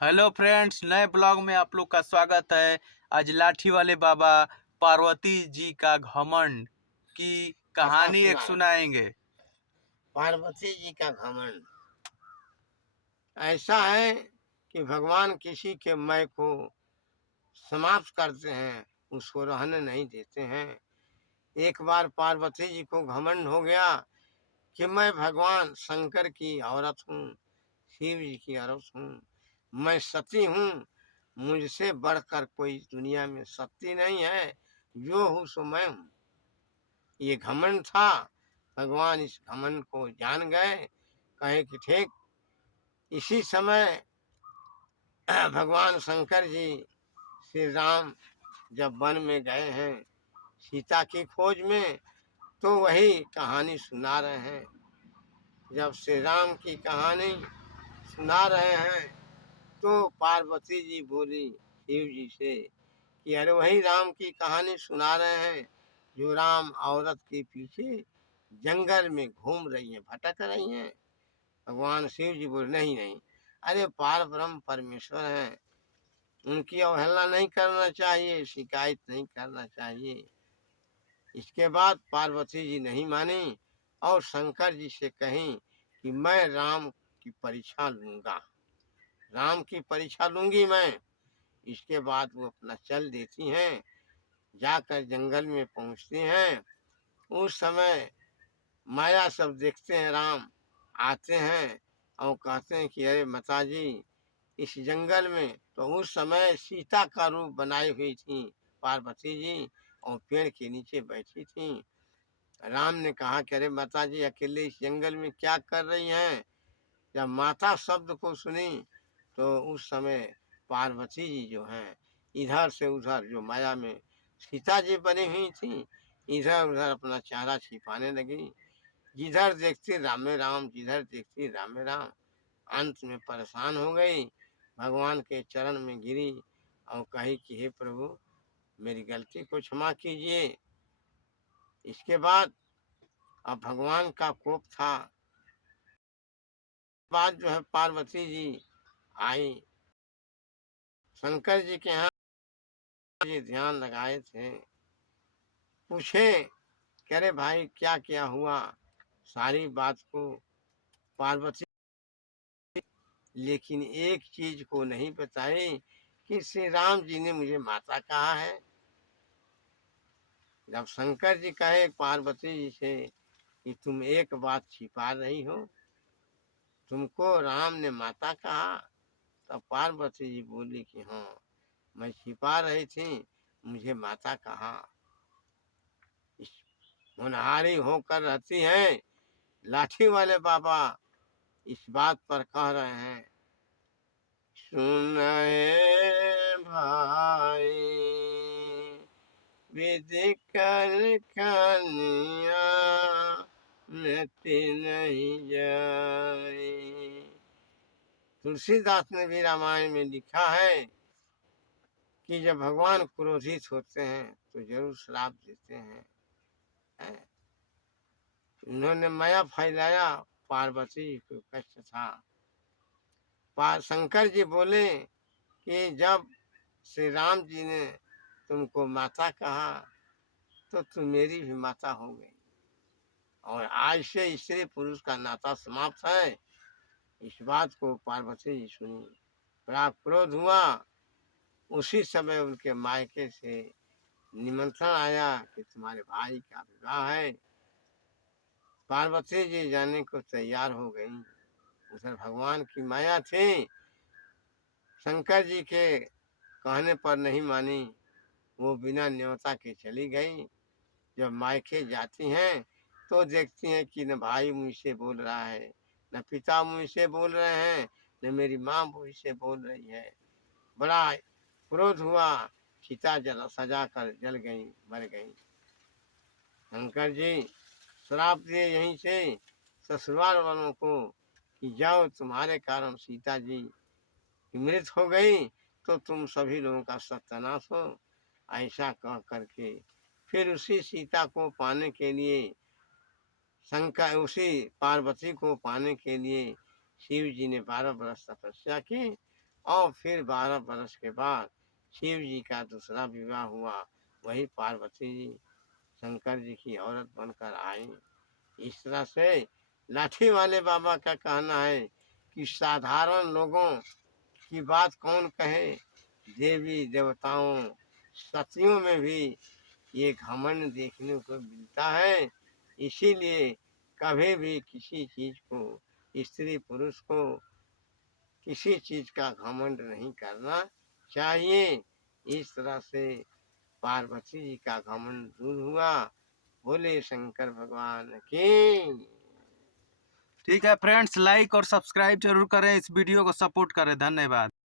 Hello friends, नए blog में आप लोग का स्वागत है। आज लाठी वाले बाबा पार्वती जी का घमंड की कथा कहानी एक सुनाए। सुनाएंगे। पार्वती जी का घमंड ऐसा है कि भगवान किसी के मैं को समाप्त करते हैं, उसको रहने नहीं देते हैं। एक बार पार्वती जी को घमंड हो गया कि मैं भगवान शंकर की औरत हूँ, शिव जी की औरत हूँ, मैं सती हूँ, मुझसे बढ़कर कोई दुनिया में सती नहीं है, जो हूँ सो मैं हूँ। ये घमंड था। भगवान इस घमंड को जान गए, कहे कि ठीक। इसी समय भगवान शंकर जी श्री राम जब वन में गए हैं सीता की खोज में, तो वही कहानी सुना रहे हैं। जब श्री राम की कहानी सुना रहे हैं तो पार्वती जी बोली शिव जी से कि अरे वही राम की कहानी सुना रहे हैं जो राम औरत के पीछे जंगल में घूम रही है, भटक रही हैं। भगवान शिव जी बोले नहीं नहीं, अरे पार ब्रह्म परमेश्वर है, उनकी अवहेलना नहीं करना चाहिए, शिकायत नहीं करना चाहिए। इसके बाद पार्वती जी नहीं मानी और शंकर जी से कहीं कि मैं राम की परीक्षा लूंगा, राम की परीक्षा लूंगी मैं। इसके बाद वो अपना चल देती हैं, जाकर जंगल में पहुंचती हैं। उस समय माया सब देखते हैं, राम आते हैं और कहते हैं कि अरे माता जी इस जंगल में, तो उस समय सीता का रूप बनाई हुई थी पार्वती जी और पेड़ के नीचे बैठी थी। राम ने कहा कि अरे माता जी अकेले इस जंगल में क्या कर रही हैं। जब माता शब्द को सुनी तो उस समय पार्वती जी जो हैं इधर से उधर, जो माया में सीता जी बनी हुई थी, इधर उधर अपना चेहरा छिपाने लगी। जिधर देखती रामे राम, जिधर देखती रामे राम। अंत में परेशान हो गई, भगवान के चरण में गिरी और कही कि हे प्रभु मेरी गलती को क्षमा कीजिए। इसके बाद अब भगवान का कोप था। बाद जो है पार्वती जी आई शंकर जी के यहाँ, ये ध्यान लगाए थे, पूछे कि अरे भाई क्या क्या हुआ। सारी बात को पार्वती, लेकिन एक चीज को नहीं बताई कि श्री राम जी ने मुझे माता कहा है। जब शंकर जी कहे पार्वती जी से कि तुम एक बात छिपा रही हो, तुमको राम ने माता कहा, तब पार्वती जी बोली कि हाँ मैं छिपा रही थी, मुझे माता कहा। इस होनहारी होकर रहती हैं। लाठी वाले बाबा इस बात पर कह रहे हैं, सुन हे भाई विधि कर कनिया मिट्टी नहीं जाए। तुलसीदास ने भी रामायण में लिखा है कि जब भगवान क्रोधित होते हैं तो जरूर श्राप देते हैं। हैं? उन्होंने माया फैलाया, पार्वती को कष्ट था। शंकर जी बोले कि जब श्री राम जी ने तुमको माता कहा तो तुम मेरी भी माता हो गई, और आज से स्त्री पुरुष का नाता समाप्त है। इस बात को पार्वती जी सुनी, बड़ा क्रोध हुआ। उसी समय उनके मायके से निमंत्रण आया कि तुम्हारे भाई का विवाह है। पार्वती जी जाने को तैयार हो गई। उधर भगवान की माया थी, शंकर जी के कहने पर नहीं मानी, वो बिना न्योता के चली गई। जब मायके जाती हैं तो देखती हैं कि न भाई मुझसे बोल रहा है, न पिता मुझसे बोल रहे हैं, न मेरी माँ मुझसे बोल रही है। बड़ा क्रोध हुआ, सीता जल सजा कर जल गई, मर गई। शंकर जी श्राप दिए यहीं से ससुराल वालों को कि जाओ तुम्हारे कारण सीता जी की मृत हो गई तो तुम सभी लोगों का सत्यानाश हो। ऐसा कह करके फिर उसी सीता को पाने के लिए, शंकर उसी पार्वती को पाने के लिए शिव जी ने 12 बरस तपस्या की और फिर 12 बरस के बाद शिव जी का दूसरा विवाह हुआ। वही पार्वती जी शंकर जी की औरत बनकर आई। इस तरह से लाठी वाले बाबा का कहना है कि साधारण लोगों की बात कौन कहे, देवी देवताओं सतियों में भी ये घमंड देखने को मिलता है। इसीलिए कभी भी किसी चीज को, स्त्री पुरुष को किसी चीज का घमंड नहीं करना चाहिए। इस तरह से पार्वती जी का घमंड दूर हुआ। बोले शंकर भगवान की। ठीक है फ्रेंड्स, लाइक और सब्सक्राइब जरूर करें, इस वीडियो को सपोर्ट करें। धन्यवाद।